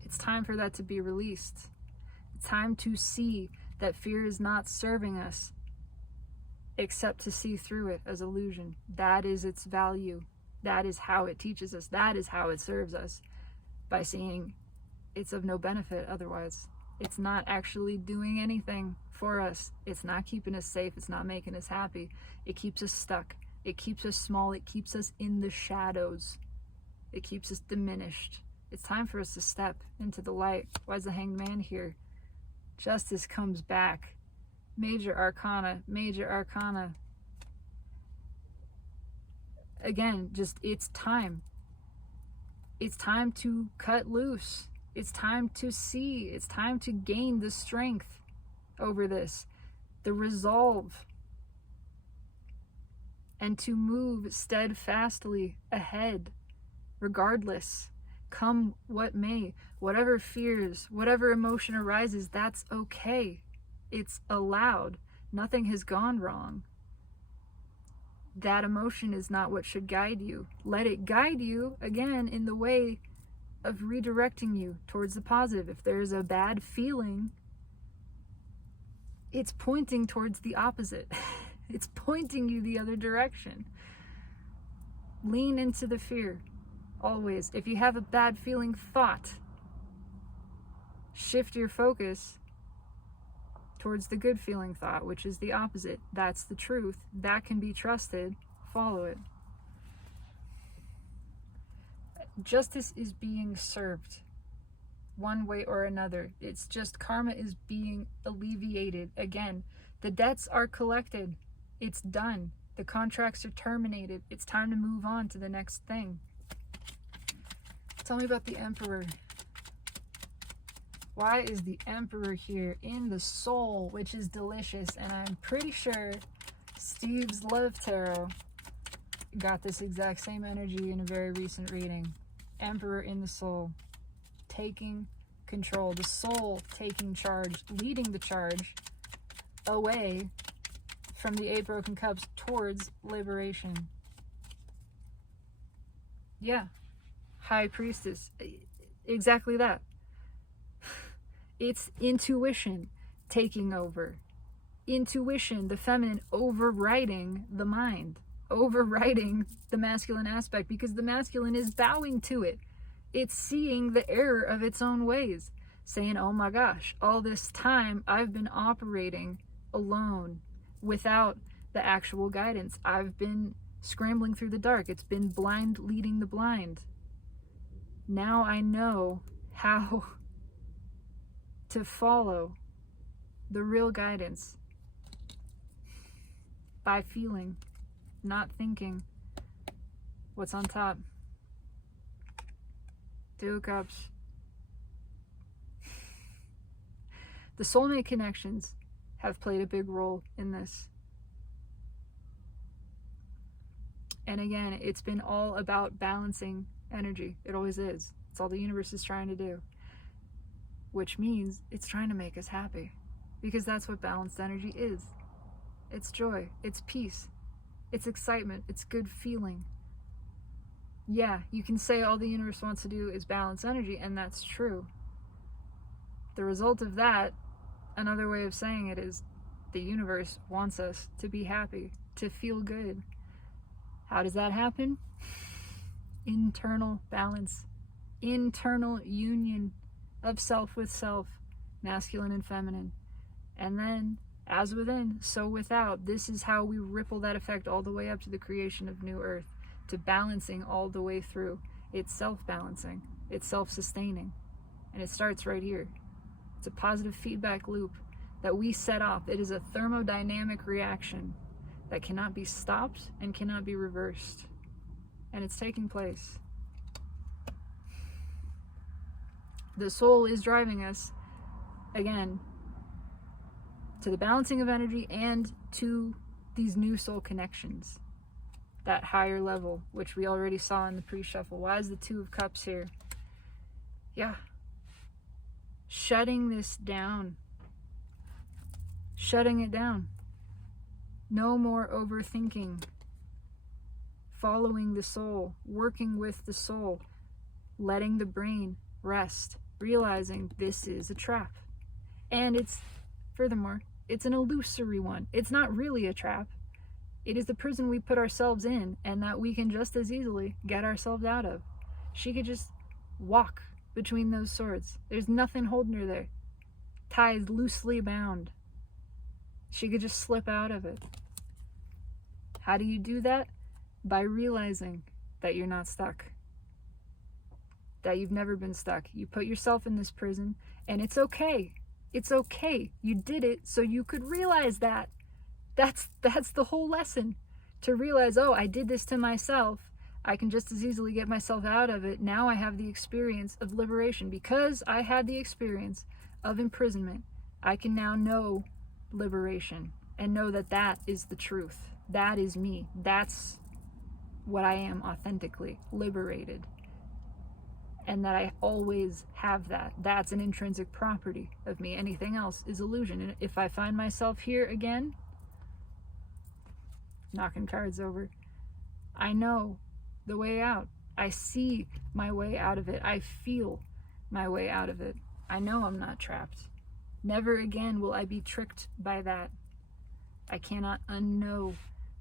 It's time for that to be released. It's time to see that fear is not serving us except to see through it as illusion. That is its value. That is how it teaches us. That is how it serves us, by seeing it's of no benefit otherwise. It's not actually doing anything for us. It's not keeping us safe. It's not making us happy. It keeps us stuck. It keeps us small. It keeps us in the shadows. It keeps us diminished. It's time for us to step into the light. Why is the Hanged Man here? Justice comes back. Major Arcana. Again, just it's time. It's time to cut loose. It's time to see. It's time to gain the strength over this, the resolve, and to move steadfastly ahead, regardless, come what may. Whatever fears, whatever emotion arises, that's okay. It's allowed. Nothing has gone wrong. That emotion is not what should guide you. Let it guide you, again, in the way of redirecting you towards the positive. If there's a bad feeling, it's pointing towards the opposite. It's pointing you the other direction. Lean into the fear, always. If you have a bad feeling thought, shift your focus towards the good feeling thought, which is the opposite. That's the truth. That can be trusted. Follow it. Justice is being served one way or another. It's just karma is being alleviated. Again, the debts are collected. It's done. The contracts are terminated. It's time to move on to the next thing. Tell me about the Emperor. Why is the Emperor here in the Soul, which is delicious? And I'm pretty sure Steve's Love Tarot got this exact same energy in a very recent reading. Emperor in the Soul, taking control. The Soul taking charge, leading the charge away from the 8 broken cups towards liberation. Yeah. High Priestess. Exactly that. It's intuition taking over. Intuition, the feminine, overriding the mind. overriding the masculine aspect, because the masculine is bowing to it. It's seeing the error of its own ways, saying, oh my gosh, all this time I've been operating alone without the actual guidance. I've been scrambling through the dark. It's been blind leading the blind. Now I know how to follow the real guidance by feeling, not thinking. What's on top? Two of Cups. The soulmate connections have played a big role in this. And again, it's been all about balancing energy. It always is. It's all the universe is trying to do. Which means it's trying to make us happy. Because that's what balanced energy is. It's joy. It's peace. It's excitement. It's good feeling. Yeah, you can say all the universe wants to do is balance energy, and that's true. The result of that, another way of saying it, is the universe wants us to be happy, to feel good. How does that happen? Internal balance, internal union of self with self, masculine and feminine. And then, as within, so without. This is how we ripple that effect all the way up to the creation of New Earth, to balancing all the way through. It's self-balancing, it's self-sustaining, and it starts right here. It's a positive feedback loop that we set off. It is a thermodynamic reaction that cannot be stopped and cannot be reversed. And it's taking place. The soul is driving us, again, to the balancing of energy and to these new soul connections. That higher level, which we already saw in the pre-shuffle. Why is the Two of Cups here? Yeah. Shutting this down. Shutting it down. No more overthinking. Following the soul. Working with the soul. Letting the brain rest. Realizing this is a trap. And it's, furthermore, it's an illusory one. It's not really a trap. It is the prison we put ourselves in, and that we can just as easily get ourselves out of. She could just walk between those swords. There's nothing holding her there. Ties loosely bound. She could just slip out of it. How do you do that? By realizing that you're not stuck. That you've never been stuck. You put yourself in this prison, and it's okay. It's okay. You did it so you could realize that. That's the whole lesson. To realize, oh, I did this to myself. I can just as easily get myself out of it. Now I have the experience of liberation. Because I had the experience of imprisonment, I can now know liberation and know that that is the truth. That is me. That's what I am authentically, liberated. And that I always have that. That's an intrinsic property of me. Anything else is illusion. And if I find myself here again, knocking cards over, I know the way out. I see my way out of it. I feel my way out of it. I know I'm not trapped. Never again will I be tricked by that. I cannot unknow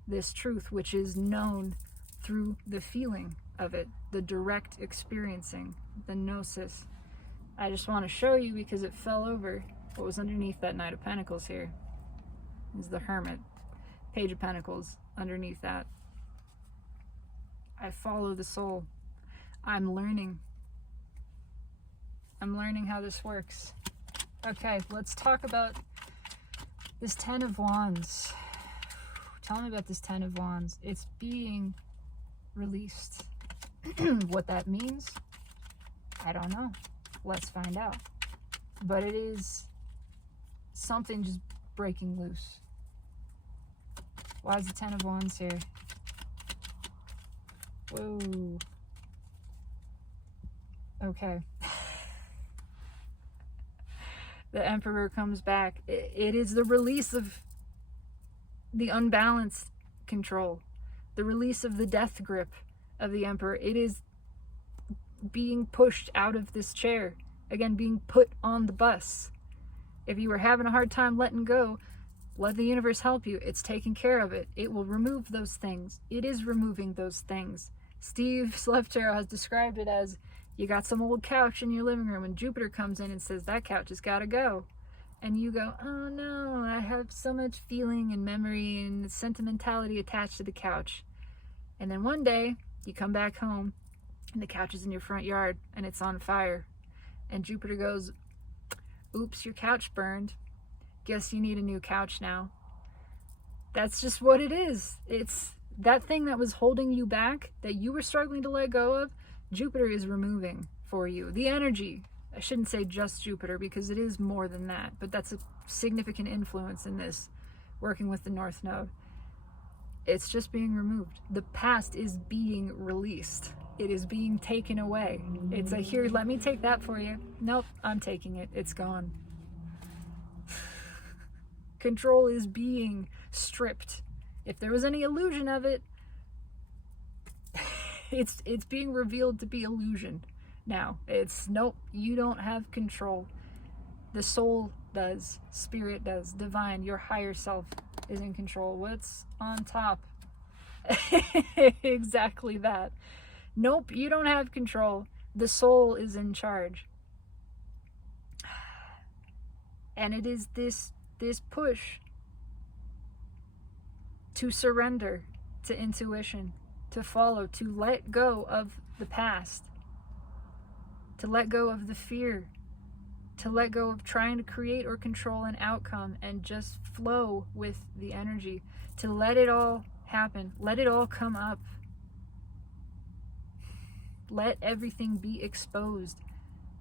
this truth, which is known through the feeling of it, the direct experiencing, the gnosis. I just want to show you, because it fell over, what was underneath that Knight of Pentacles here is the Hermit. Page of Pentacles underneath that. I follow the soul. I'm learning how this works. Okay, let's talk about this Ten of Wands. Tell me about this Ten of Wands. It's being released. What that means, I don't know. Let's find out. But it is something just breaking loose. Why is the Ten of Wands here? Whoa. Okay. The Emperor comes back. It is the release of the unbalanced control. The release of the death grip of the Emperor. It is being pushed out of this chair. Again, being put on the bus. If you were having a hard time letting go, Let the universe help you. It's taking care of it. It will remove those things. It is removing those things. Steve Sleftero has described it as, you got some old couch in your living room and Jupiter comes in and says, that couch has got to go. And you go, oh no, I have so much feeling and memory and sentimentality attached to the couch. And then one day you come back home and the couch is in your front yard and it's on fire. And Jupiter goes, oops, your couch burned. Guess you need a new couch now. That's just what it is. It's that thing that was holding you back, that you were struggling to let go of, Jupiter is removing for you. The energy, I shouldn't say just Jupiter because it is more than that, but that's a significant influence in this, working with the North Node. It's just being removed. The past is being released. It is being taken away. It's a, here, let me take that for you. Nope, I'm taking it. It's gone. Control is being stripped. If there was any illusion of it, it's being revealed to be illusion now. It's, nope, you don't have control. The soul does, spirit does, divine, your higher self is in control. What's on top? Exactly that. Nope, you don't have control. The soul is in charge. And it is this push to surrender to intuition, to follow, to let go of the past, to let go of the fear, to let go of trying to create or control an outcome and just flow with the energy, to let it all happen, let it all come up. Let everything be exposed.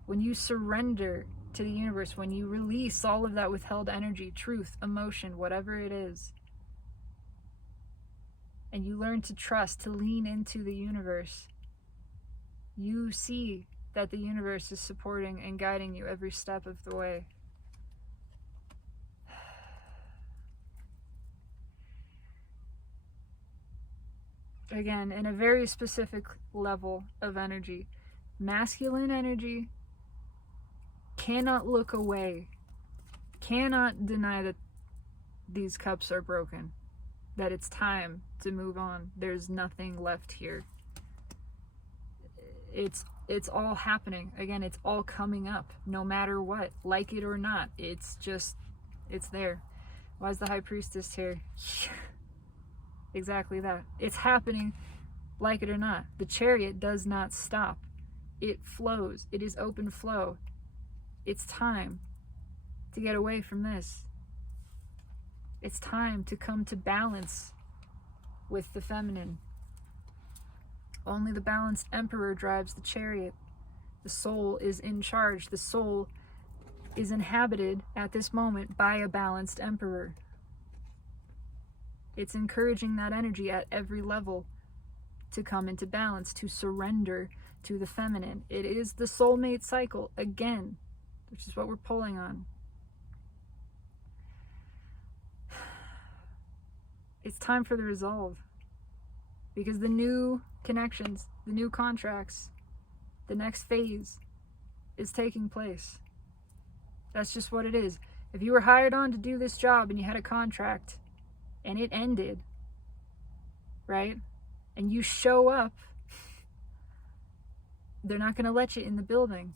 When you surrender to the universe, when you release all of that withheld energy, truth, emotion, whatever it is, and you learn to trust, to lean into the universe, you see that the universe is supporting and guiding you every step of the way. Again, in a very specific level of energy, masculine energy cannot look away, cannot deny that these cups are broken, that it's time to move on. There's nothing left here. It's all happening. Again, it's all coming up, no matter what, like it or not. It's just, it's there. Why is the High Priestess here? Exactly that. It's happening, like it or not. The Chariot does not stop. It flows. It is open flow. It's time to get away from this. It's time to come to balance with the feminine. Only the balanced Emperor drives the Chariot. The soul is in charge. The soul is inhabited at this moment by a balanced Emperor. It's encouraging that energy at every level to come into balance, to surrender to the feminine. It is the soulmate cycle again, which is what we're pulling on. It's time for the resolve, because the new connections, the new contracts, the next phase is taking place. That's just what it is. If you were hired on to do this job and you had a contract and it ended, right? And you show up, they're not going to let you in the building.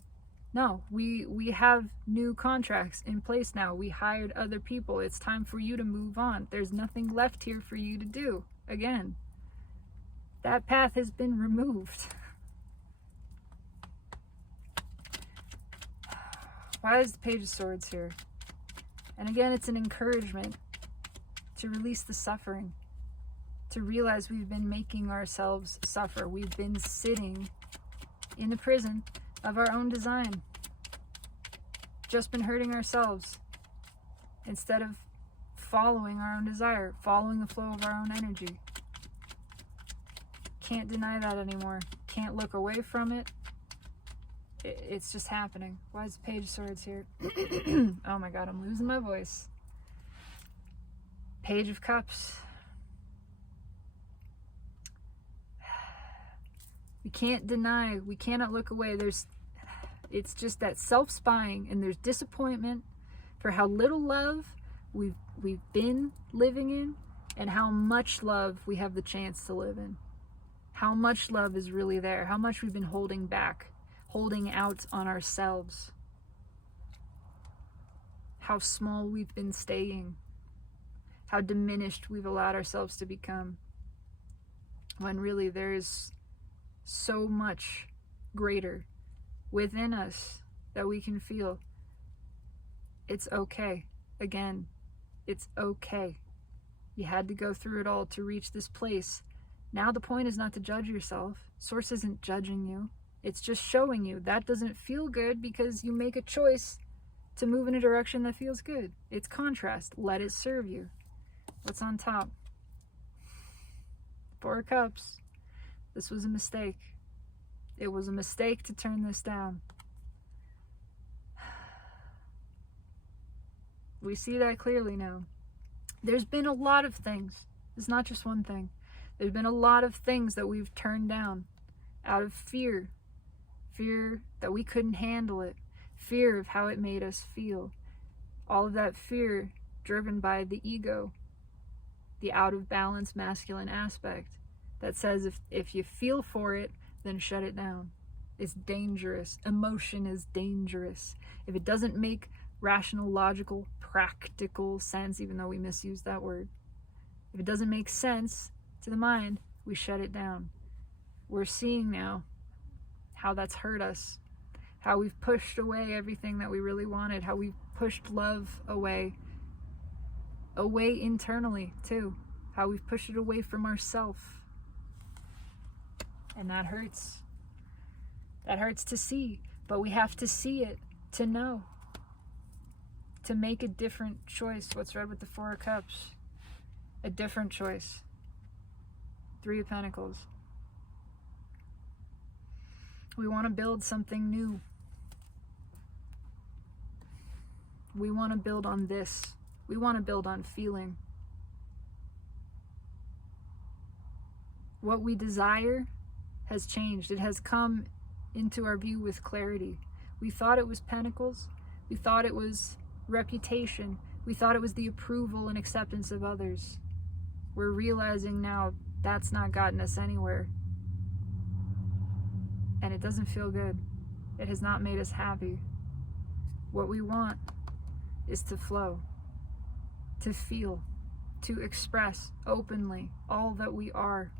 No, we have new contracts in place now. We hired other people. It's time for you to move on. There's nothing left here for you to do. Again, that path has been removed. Why is the Page of Swords here? And again, it's an encouragement to release the suffering, to realize we've been making ourselves suffer. We've been sitting in the prison of our own design, just been hurting ourselves instead of following our own desire, following the flow of our own energy. Can't deny that anymore. Can't look away from it. It's just happening. Why is the Page of Swords here? Oh my God, I'm losing my voice. Page of Cups. We can't deny, we cannot look away. It's just that self-spying, and there's disappointment for how little love we've been living in, and how much love we have the chance to live in. How much love is really there, how much we've been holding back, holding out on ourselves. How small we've been staying, how diminished we've allowed ourselves to become, when really there is so much greater within us that we can feel. It's okay. Again, it's okay. You had to go through it all to reach this place. Now the point is not to judge yourself. Source isn't judging you. It's just showing you that doesn't feel good because you make a choice to move in a direction that feels good. It's contrast. Let it serve you. What's on top? 4 of Cups. This was a mistake. It was a mistake to turn this down. We see that clearly now. There's been a lot of things. It's not just one thing. There's been a lot of things that we've turned down out of fear. Fear that we couldn't handle it. Fear of how it made us feel. All of that fear driven by the ego, the out of balance masculine aspect that says if you feel for it, then shut it down. It's dangerous. Emotion is dangerous. If it doesn't make rational, logical, practical sense, even though we misuse that word, if it doesn't make sense to the mind, we shut it down. We're seeing now how that's hurt us, how we've pushed away everything that we really wanted, how we've pushed love away internally too, how we've pushed it away from ourselves. And that hurts. That hurts to see, but we have to see it to know, to make a different choice. What's read with the 4 of Cups? A different choice. 3 of Pentacles. We want to build something new. We want to build on this. We want to build on feeling. What we desire has changed. It has come into our view with clarity. We thought it was Pentacles. We thought it was reputation. We thought it was the approval and acceptance of others. We're realizing now that's not gotten us anywhere. And it doesn't feel good. It has not made us happy. What we want is to flow, to feel, to express openly all that we are,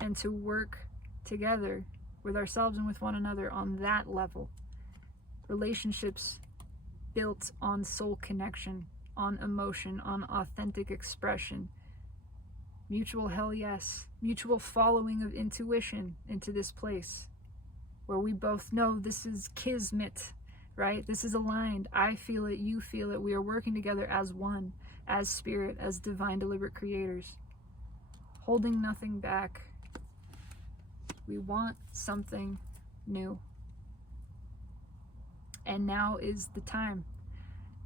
and to work together with ourselves and with one another on that level. Relationships built on soul connection, on emotion, on authentic expression, mutual hell yes, mutual following of intuition into this place where we both know this is kismet, right? This is aligned. I feel it, you feel it. We are working together as one, as spirit, as divine deliberate creators, holding nothing back. We want something new. And now is the time.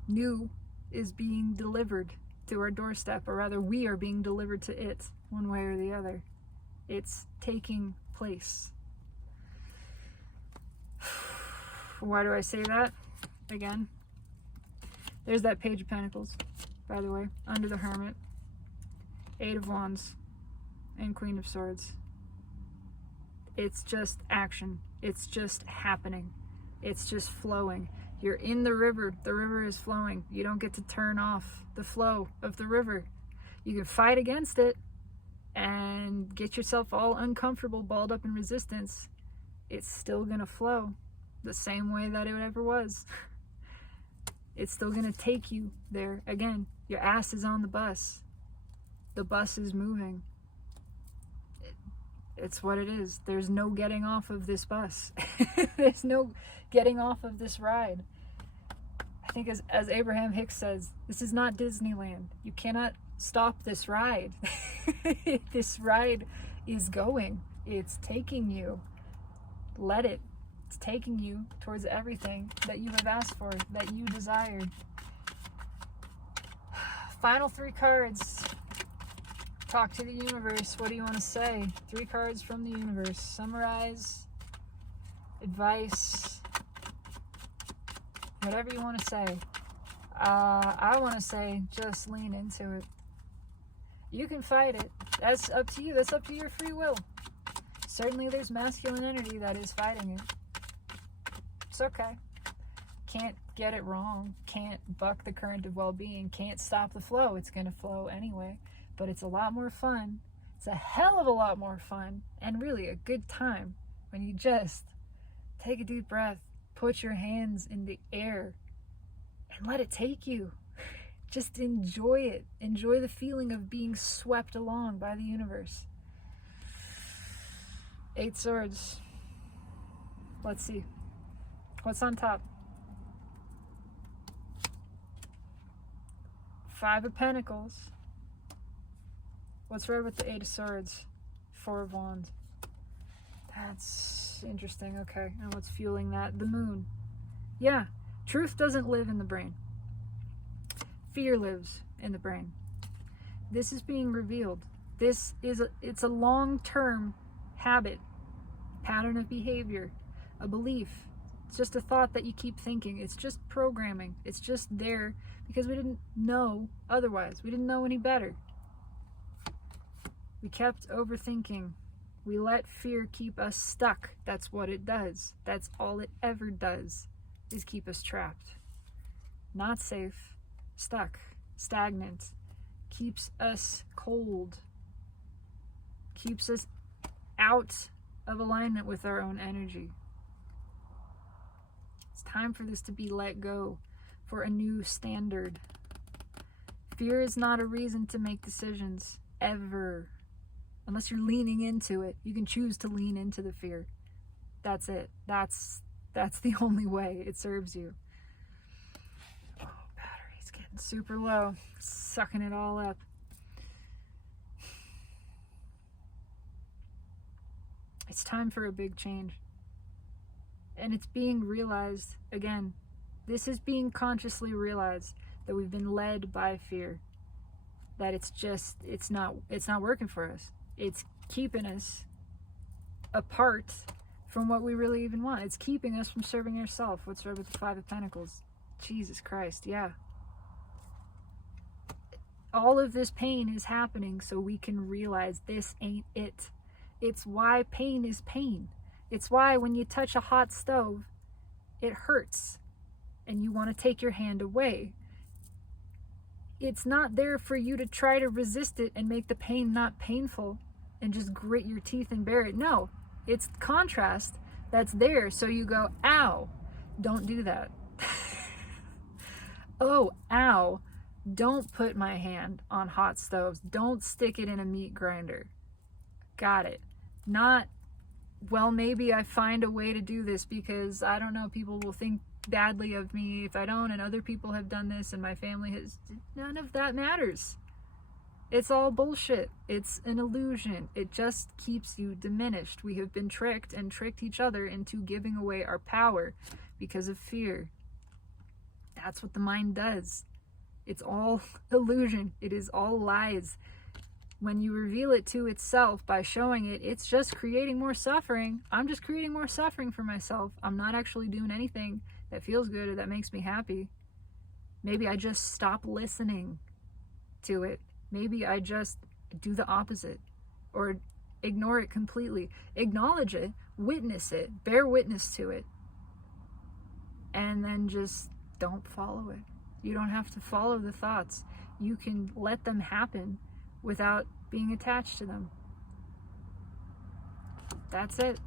New is being delivered to our doorstep, or rather we are being delivered to it, one way or the other. It's taking place. Why do I say that? Again, there's that Page of Pentacles, by the way, under the Hermit, 8 of Wands, and Queen of Swords. It's just action. It's just happening. It's just flowing. You're in the river. The river is flowing. You don't get to turn off the flow of the river. You can fight against it and get yourself all uncomfortable, balled up in resistance. It's still going to flow the same way that it ever was. It's still going to take you there. Again, your ass is on the bus. The bus is moving. It's what it is. There's no getting off of this bus. There's no getting off of this ride. I think as Abraham Hicks says, this is not Disneyland. You cannot stop this ride. This ride is going. It's taking you. Let it. It's taking you towards everything that you have asked for, that you desired. Final 3 cards. Talk to the universe. What do you want to say? 3 cards from the universe. Summarize. Advice. Whatever you want to say. I want to say just lean into it. You can fight it. That's up to you. That's up to your free will. Certainly there's masculine energy that is fighting it. It's okay. Can't get it wrong. Can't buck the current of well-being. Can't stop the flow. It's going to flow anyway. But it's a lot more fun. It's a hell of a lot more fun. And really a good time when you just take a deep breath, put your hands in the air, and let it take you. Just enjoy it. Enjoy the feeling of being swept along by the universe. 8 swords. Let's see. What's on top? 5 of Pentacles. What's right with the 8 of Swords? 4 of Wands. That's interesting. Okay. And what's fueling that? The Moon. Yeah. Truth doesn't live in the brain. Fear lives in the brain. This is being revealed. It's a long-term habit, pattern of behavior, a belief. It's just a thought that you keep thinking. It's just programming. It's just there because we didn't know otherwise. We didn't know any better. We kept overthinking. We let fear keep us stuck. That's what it does. That's all it ever does, is keep us trapped. Not safe, stuck, stagnant. Keeps us cold. Keeps us out of alignment with our own energy. It's time for this to be let go, for a new standard. Fear is not a reason to make decisions, ever. Unless you're leaning into it. You can choose to lean into the fear. That's it. That's the only way it serves you. Oh, battery's getting super low. Sucking it all up. It's time for a big change. And it's being realized, again, this is being consciously realized, that we've been led by fear. That it's not working for us. It's keeping us apart from what we really even want. It's keeping us from serving ourselves. What's right with the 5 of Pentacles? Jesus Christ, yeah. All of this pain is happening so we can realize this ain't it. It's why pain is pain. It's why when you touch a hot stove, it hurts and you want to take your hand away. It's not there for you to try to resist it and make the pain not painful and just grit your teeth and bear it. No, it's contrast that's there so you go, ow, don't do that. Oh, ow, don't put my hand on hot stoves. Don't stick it in a meat grinder. Got it. Not, well, maybe I find a way to do this because, I don't know, people will think badly of me if I don't, and other people have done this and my family has. None of that matters. It's all bullshit. It's an illusion. It just keeps you diminished. We have been tricked and tricked each other into giving away our power because of fear. That's what the mind does. It's all illusion. It is all lies. When you reveal it to itself by showing it, it's just creating more suffering. I'm just creating more suffering for myself. I'm not actually doing anything that feels good or that makes me happy. Maybe I just stop listening to it. Maybe I just do the opposite or ignore it completely. Acknowledge it, witness it, bear witness to it, and then just don't follow it. You don't have to follow the thoughts. You can let them happen without being attached to them. That's it.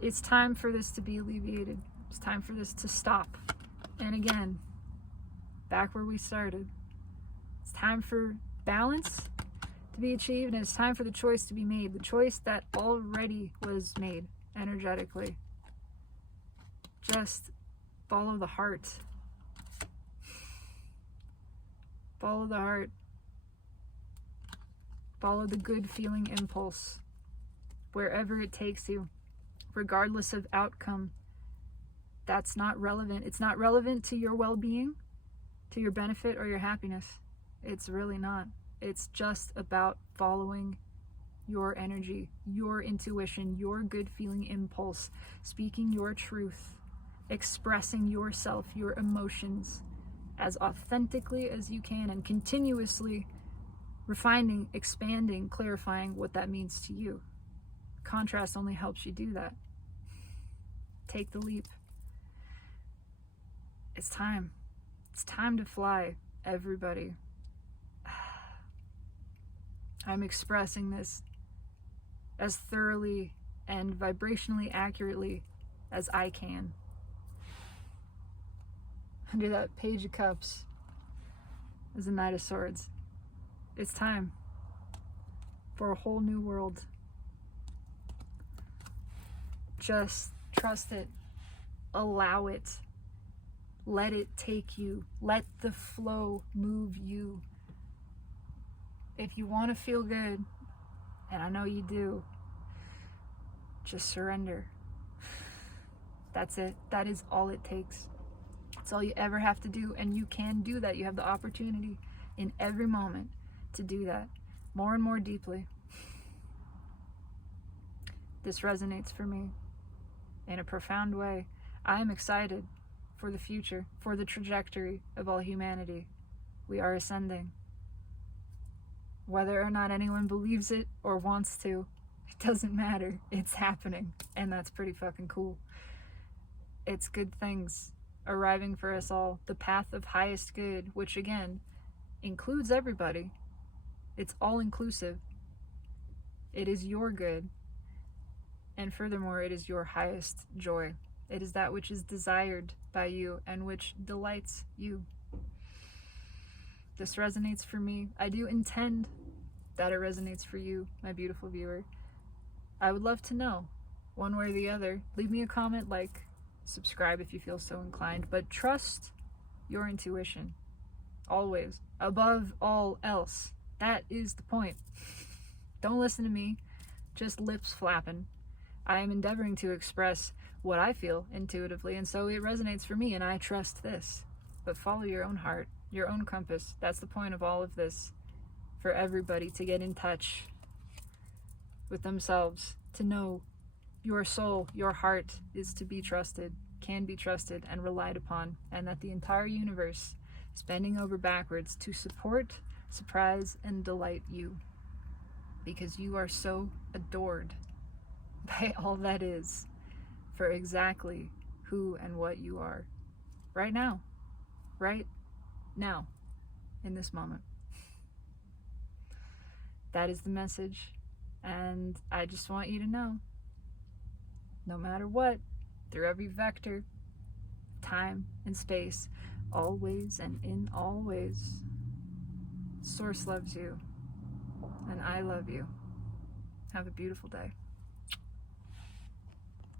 It's time for this to be alleviated. It's time for this to stop. And again, back where we started. It's time for balance to be achieved, and it's time for the choice to be made. The choice that already was made energetically. Just follow the heart. Follow the heart. Follow the good feeling impulse. Wherever it takes you. Regardless of outcome. That's not relevant. It's not relevant to your well-being, to your benefit, or your happiness. It's really not. It's just about following your energy, your intuition, your good feeling impulse, speaking your truth, expressing yourself, your emotions, as authentically as you can, and continuously refining, expanding, clarifying what that means to you. Contrast only helps you do that. Take the leap. It's time. It's time to fly, everybody. I'm expressing this as thoroughly and vibrationally accurately as I can. Under that Page of Cups is the Knight of Swords. It's time for a whole new world. Just trust it. Allow it. Let it take you. Let the flow move you. If you want to feel good, and I know you do, just surrender. That's it. That is all it takes. It's all you ever have to do, and you can do that. You have the opportunity in every moment to do that more and more deeply. This resonates for me in a profound way. I am excited for the future, for the trajectory of all humanity. We are ascending. Whether or not anyone believes it or wants to, it doesn't matter. It's happening, and that's pretty fucking cool. It's good things arriving for us all. The path of highest good, which again includes everybody. It's all inclusive. It is your good. And furthermore, it is your highest joy. It is that which is desired by you and which delights you. This resonates for me. I do intend that it resonates for you, my beautiful viewer. I would love to know, one way or the other. Leave me a comment, like, subscribe if you feel so inclined, but trust your intuition. Always. Above all else. That is the point. Don't listen to me, just lips flapping. I am endeavoring to express what I feel intuitively, and so it resonates for me, and I trust this. But follow your own heart, your own compass. That's the point of all of this. For everybody to get in touch with themselves, to know your soul, your heart is to be trusted, can be trusted and relied upon, and that the entire universe is bending over backwards to support, surprise, and delight you. Because you are so adored by all that is, for exactly who and what you are. Right now. Right now. In this moment. That is the message. And I just want you to know, no matter what, through every vector, time and space, always and in all ways, Source loves you, and I love you. Have a beautiful day.